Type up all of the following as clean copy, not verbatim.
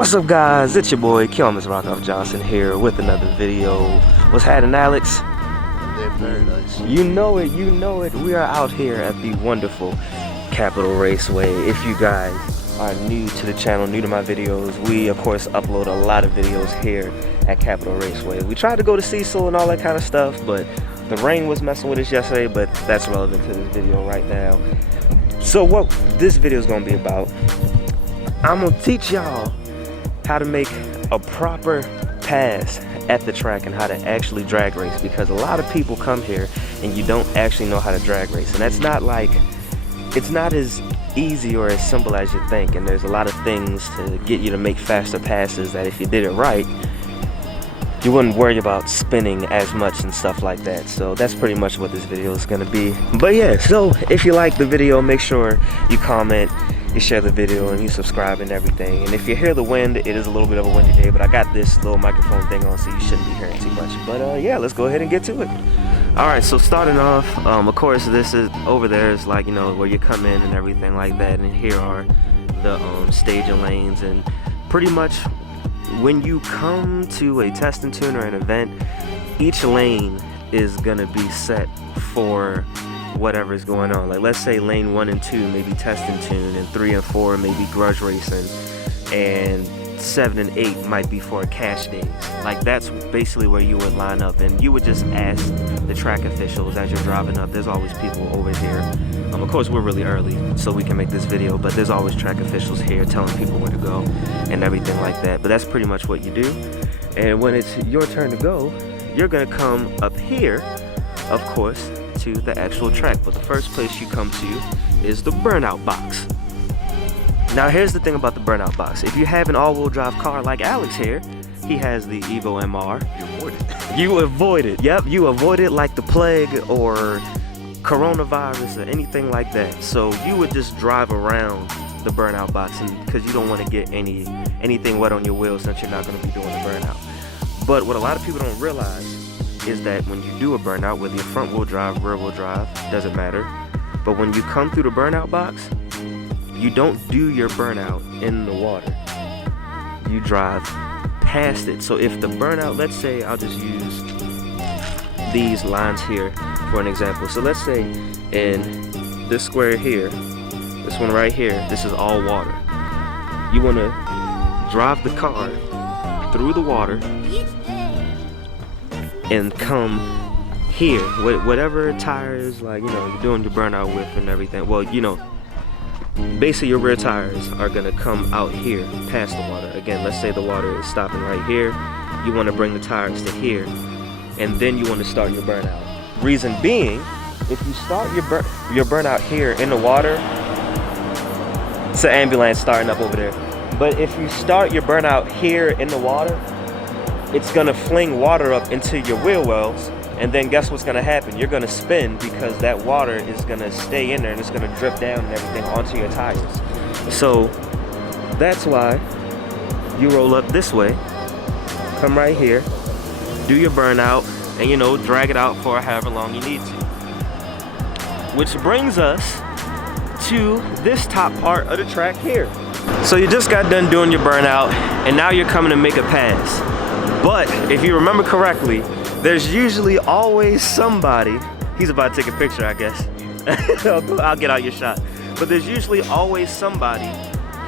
What's up, guys? It's your boy Mr.Rockoff Johnson here with another video. What's happening, Alex? Very nice. You know it, you know it. We are out here at the wonderful Capitol Raceway. If you guys are new to the channel, new to my videos, we of course upload a lot of videos here at Capitol Raceway. We tried to go to Cecil and all that kind of stuff, but the rain was messing with us yesterday, but that's relevant to this video right now. So what this video is going to be about, I'm going to teach y'all how to make a proper pass at the track and how to actually drag race, because a lot of people come here and you don't actually know how to drag race, and that's not like, it's not as easy or as simple as you think, and there's a lot of things to get you to make faster passes that if you did it right, you wouldn't worry about spinning as much and stuff like that. So that's pretty much what this video is going to be. But yeah, so if you like the video, make sure you comment, you share the video, and you subscribe and everything. And if you hear the wind, it is a little bit of a windy day, but I got this little microphone thing on, so you shouldn't be hearing too much. But yeah, let's go ahead and get to it. All right, so starting off, of course, this is over there is like, you know, where you come in and everything like that, and here are the staging lanes. And pretty much when you come to a test and tune or an event, each lane is gonna be set for whatever is going on. Like, let's say lane 1 and 2 maybe test and tune, and 3 and 4 maybe grudge racing, and 7 and 8 might be for cash days. Like, that's basically where you would line up, and you would just ask the track officials as you're driving up. There's always people over here. Of course, we're really early so we can make this video, but there's always track officials here telling people where to go and everything like that. But that's pretty much what you do. And when it's your turn to go, you're gonna come up here, of course, to the actual track. But the first place you come to is the burnout box. Now here's the thing about the burnout box. If you have an all-wheel drive car like Alex here, he has the Evo MR. You avoid it. You avoid it. Yep, you avoid it like the plague or coronavirus or anything like that. So you would just drive around the burnout box, and because you don't want to get anything wet on your wheels, since you're not going to be doing the burnout. But what a lot of people don't realize is that when you do a burnout, whether you're front wheel drive, rear wheel drive, doesn't matter, but when you come through the burnout box, you don't do your burnout in the water. You drive past it. So if the burnout, let's say, I'll just use these lines here for an example. So let's say in this square here, this one right here, this is all water. You want to drive the car through the water and come here, whatever tires, like, you know, you're doing your burnout with and everything. Well, you know, basically your rear tires are gonna come out here past the water. Again, let's say the water is stopping right here. You want to bring the tires to here, and then you want to start your burnout. Reason being, if you start your burnout here in the water, it's an ambulance starting up over there. But if you start your burnout here in the water, it's gonna fling water up into your wheel wells, and then guess what's gonna happen? You're gonna spin, because that water is gonna stay in there and it's gonna drip down and everything onto your tires. So that's why you roll up this way, come right here, do your burnout, and, you know, drag it out for however long you need to. Which brings us to this top part of the track here. So you just got done doing your burnout, and now you're coming to make a pass. But if you remember correctly, there's usually always somebody, he's about to take a picture, I guess. I'll get out your shot. But there's usually always somebody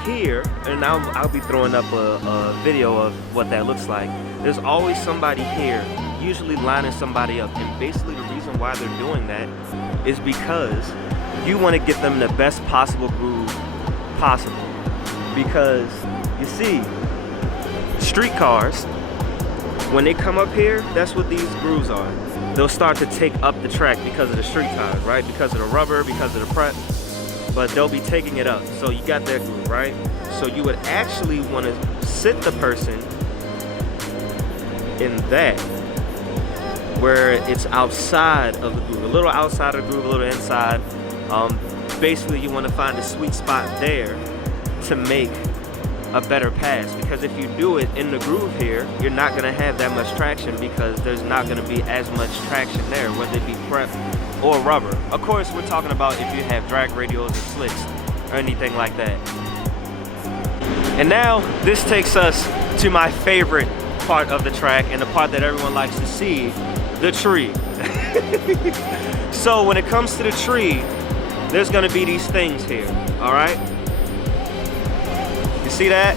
here, and I'll be throwing up a video of what that looks like. There's always somebody here, usually lining somebody up. And basically the reason why they're doing that is because you want to get them the best possible groove possible. Because you see, street cars, when they come up here, that's what these grooves are. They'll start to take up the track because of the street tires, right? Because of the rubber, because of the prep, but they'll be taking it up. So you got that groove, right? So you would actually want to sit the person in that, where it's outside of the groove, a little outside of the groove, a little inside. Basically, you want to find a sweet spot there to make a better pass, because if you do it in the groove here, you're not going to have that much traction, because there's not going to be as much traction there, whether it be prep or rubber. Of course, we're talking about if you have drag radials or slicks or anything like that. And now this takes us to my favorite part of the track and the part that everyone likes to see, the tree. So when it comes to the tree, there's gonna be these things here, all right? You see that?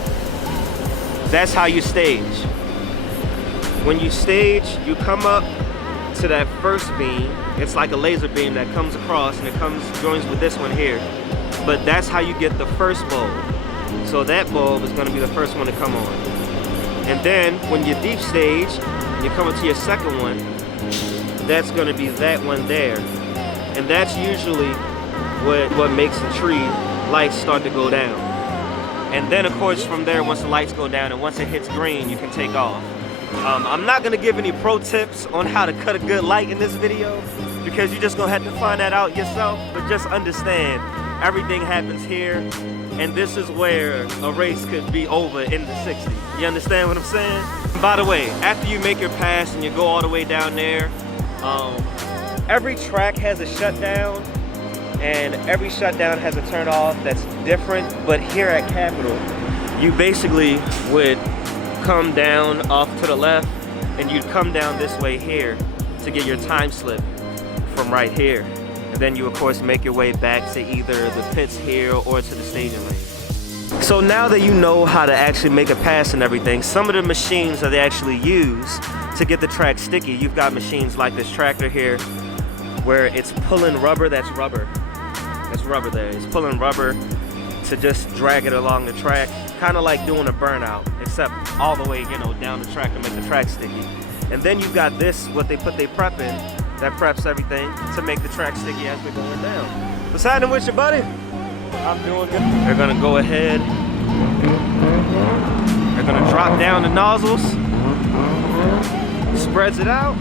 That's how you stage. When you stage, you come up to that first beam. It's like a laser beam that comes across and it joins with this one here. But that's how you get the first bulb. So that bulb is gonna be the first one to come on. And then when you deep stage, you come up to your second one, that's gonna be that one there. And that's usually what makes the tree lights start to go down. And then of course from there, once the lights go down and once it hits green, you can take off. I'm not gonna give any pro tips on how to cut a good light in this video because you're just gonna have to find that out yourself, but just understand everything happens here and this is where a race could be over in the 60s. You understand what I'm saying? By the way, after you make your pass and you go all the way down there, every track has a shutdown and every shutdown has a turn off that's different, but here at Capitol, you basically would come down off to the left and you'd come down this way here to get your time slip from right here. And then you of course make your way back to either the pits here or to the staging lane. So now that you know how to actually make a pass and everything, some of the machines that they actually use to get the track sticky, you've got machines like this tractor here where it's pulling rubber, that's rubber there. It's pulling rubber to just drag it along the track, kind of like doing a burnout, except all the way, you know, down the track to make the track sticky. And then you've got this, what they put their prep in, that preps everything to make the track sticky as we're going down. What's happening with you, buddy? I'm doing good. They're gonna go ahead. They're gonna drop down the nozzles. Spreads it out.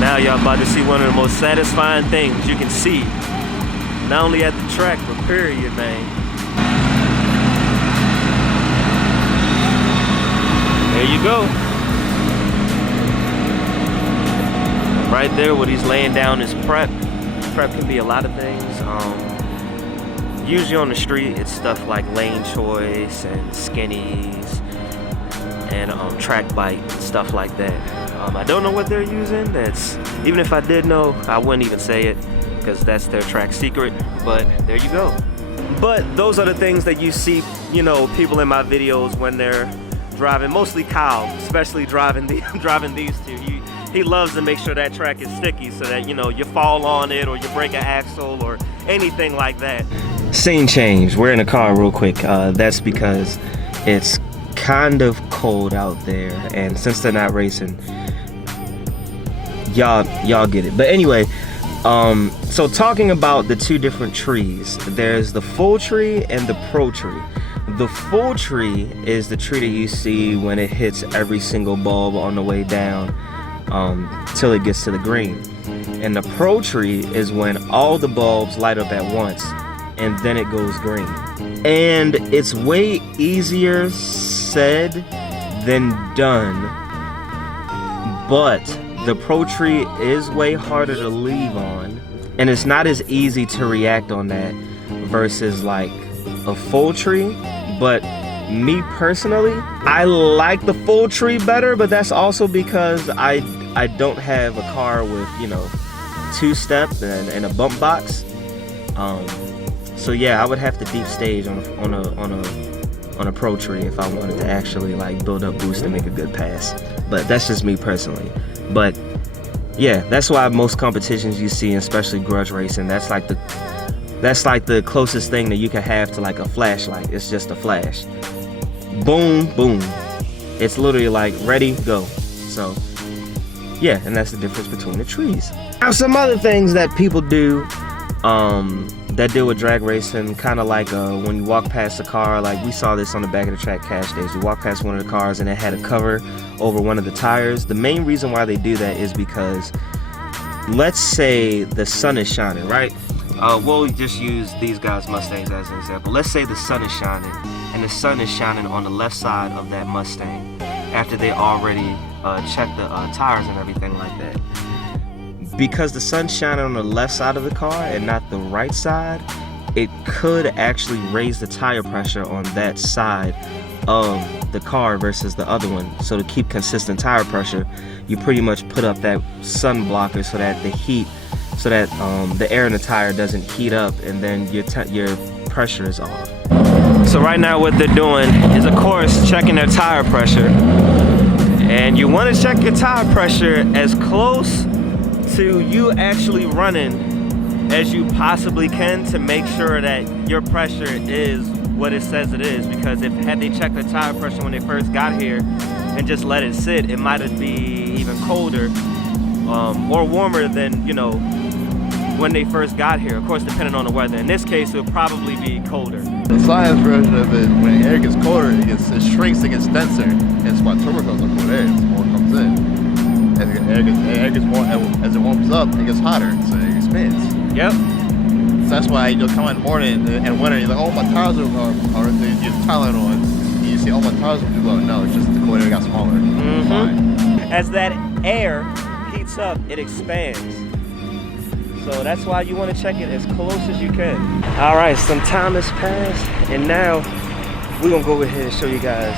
Now y'all about to see one of the most satisfying things you can see. Not only at the track, but period, man. There you go. Right there what he's laying down is prep. Prep can be a lot of things. Usually on the street, it's stuff like lane choice and skinnies and track bite, stuff like that. I don't know what they're using. That's, even if I did know, I wouldn't even say it because that's their track secret, but there you go. But those are the things that you see, you know, people in my videos when they're driving, mostly Kyle, especially driving these two. He loves to make sure that track is sticky so that, you know, you fall on it or you break an axle or anything like that. Scene change. We're in a car real quick. That's because it's kind of cold out there, and since they're not racing, y'all get it. But anyway, so talking about the two different trees, there's the full tree and the pro tree. The full tree is the tree that you see when it hits every single bulb on the way down till it gets to the green. And the pro tree is when all the bulbs light up at once and then it goes green. And it's way easier said than done, but the pro tree is way harder to leave on, and it's not as easy to react on that versus like a full tree. But me personally, I like the full tree better, but that's also because I don't have a car with, you know, two-step and a bump box. So yeah, I would have to deep stage on a pro tree if I wanted to actually like build up boost and make a good pass. But that's just me personally. But yeah, that's why most competitions you see, especially grudge racing, that's like the closest thing that you can have to like a flashlight. It's just a flash. Boom, boom. It's literally like ready, go. So yeah, and that's the difference between the trees. Now some other things that people do that deal with drag racing, kind of like when you walk past a car, like we saw this on the back of the track cash days. You walk past one of the cars and it had a cover over one of the tires. The main reason why they do that is because, let's say the sun is shining, right? We'll just use these guys' Mustangs as an example. Let's say the sun is shining, and the sun is shining on the left side of that Mustang after they already checked the tires and everything like that. Because the sun's shining on the left side of the car and not the right side, it could actually raise the tire pressure on that side of the car versus the other one. So to keep consistent tire pressure, you pretty much put up that sun blocker so that the heat, so that the air in the tire doesn't heat up, and then your pressure is off. So right now what they're doing is, of course, checking their tire pressure. And you want to check your tire pressure as close to you actually running as you possibly can to make sure that your pressure is what it says it is. Because had they checked the tire pressure when they first got here and just let it sit, it might be even colder or warmer than, you know, when they first got here. Of course, depending on the weather. In this case, it would probably be colder. The science version of it, when the air gets colder, it shrinks, it gets denser, and so when turbo comes on cold air, more comes in. As the air gets more, as it warms up, it gets hotter, so it expands. Yep. So that's why you'll come in the morning and winter, you're like, oh, my tires are you have Thailand on, and you see, oh, my tires are too low. No, it's just the cold air got smaller. Mm-hmm. Fine. As that air heats up, it expands. So that's why you want to check it as close as you can. All right, some time has passed, and now we're gonna go ahead and show you guys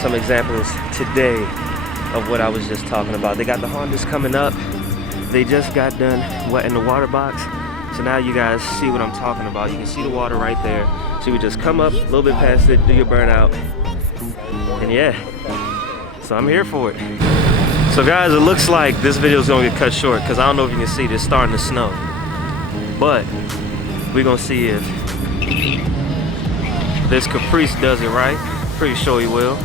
some examples today of what I was just talking about. They got the Hondas coming up. They just got done wetting the water box. So now you guys see what I'm talking about. You can see the water right there. So you would just come up a little bit past it, do your burnout, and yeah. So I'm here for it. So guys, it looks like this video is gonna get cut short because I don't know if you can see it's starting to snow. But we're gonna see if this Caprice does it right. Pretty sure he will.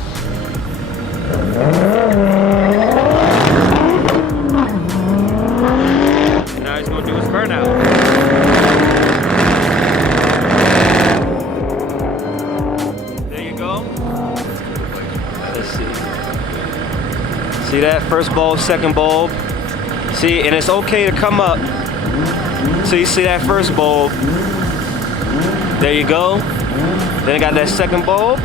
And now he's gonna do his burnout. There you go. Let's see. See that? First bulb, second bulb. See, and it's okay to come up. So you see that first bulb. There you go. Then I got that second bulb.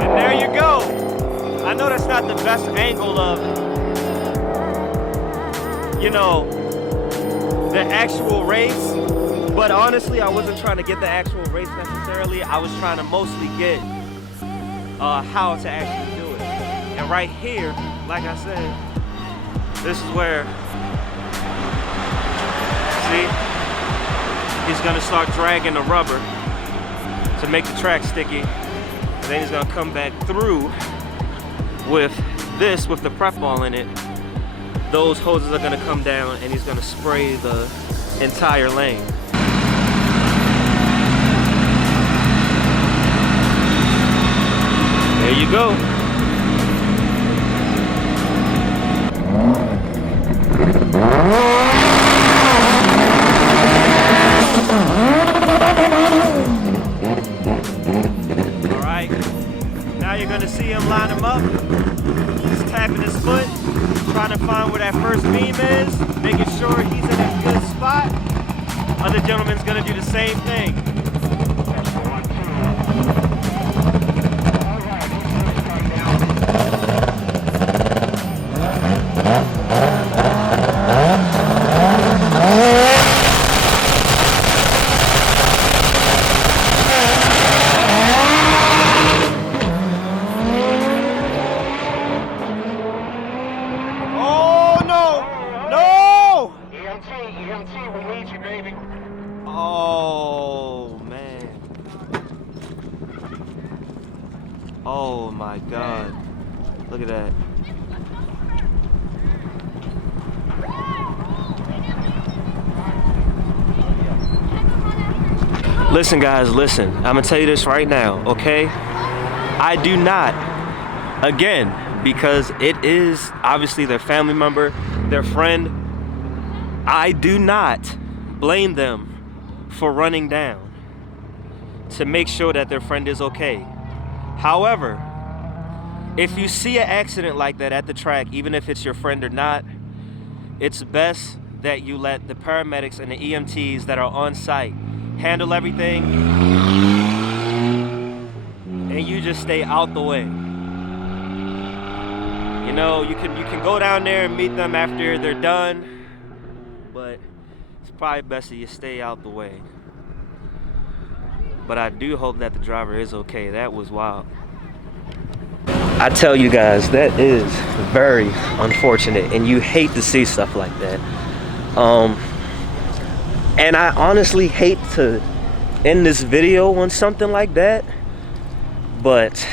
And there you go. I know that's not the best angle of, you know, the actual race. But honestly, I wasn't trying to get the actual race necessarily. I was trying to mostly get how to actually do it. And right here, like I said, this is where, see, he's gonna start dragging the rubber to make the track sticky. And then he's gonna come back through with this, with the prep ball in it. Those hoses are gonna come down and he's gonna spray the entire lane. There you go. All right. Now you're gonna see him line him up. He's tapping his foot, trying to find where that first beam is, making sure he's in a good spot. Other gentleman's gonna do the same thing. Oh man. Oh my God. Look at that. Listen guys, listen. I'm gonna tell you this right now, okay? I do not, again, because it is obviously their family member, their friend, I do not blame them for running down to make sure that their friend is okay. However, if you see an accident like that at the track, even if it's your friend or not, it's best that you let the paramedics and the EMTs that are on site handle everything and you just stay out the way. You know, you can go down there and meet them after they're done, but it's probably best that you stay out the way. But I do hope that the driver is okay. That was wild. I tell you guys, that is very unfortunate, and you hate to see stuff like that. And I honestly hate to end this video on something like that, but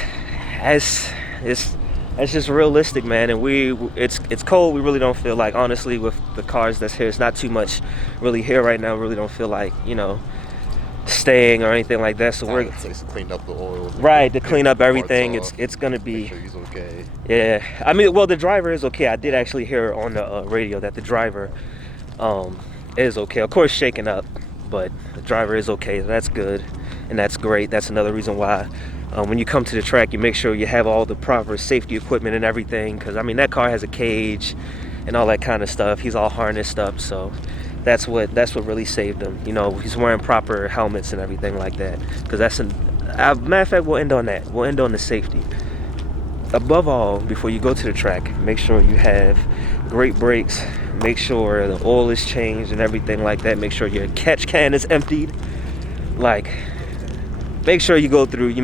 it's just realistic, man. And it's cold. We really don't feel like, honestly, with the cars that's here, it's not too much really here right now. We really don't feel like, you know, staying or anything like that. So we're to clean up the oil. Right, to clean up everything. It's gonna be. Make sure he's okay. Yeah, I mean, well, the driver is okay. I did actually hear on the radio that the driver is okay. Of course, shaken up, but the driver is okay. That's good, and that's great. That's another reason why when you come to the track, you make sure you have all the proper safety equipment and everything. Because I mean, that car has a cage and all that kind of stuff. He's all harnessed up, so that's what really saved him. You know, he's wearing proper helmets and everything like that. Because that's matter of fact, we'll end on that. We'll end on the safety. Above all, before you go to the track, make sure you have great brakes. Make sure the oil is changed and everything like that. Make sure your catch can is emptied. Like, make sure you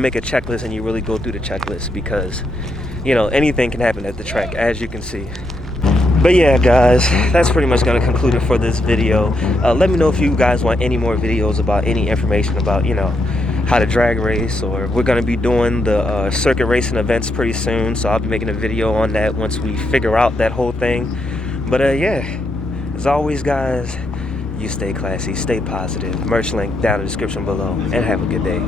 make a checklist and you really go through the checklist, because, you know, anything can happen at the track, as you can see. But yeah, guys, that's pretty much going to conclude it for this video. Let me know if you guys want any more videos about any information about, you know, how to drag race, or we're going to be doing the circuit racing events pretty soon, so I'll be making a video on that once we figure out that whole thing. But yeah, as always, guys, you stay classy, stay positive. Merch link down in the description below, and have a good day.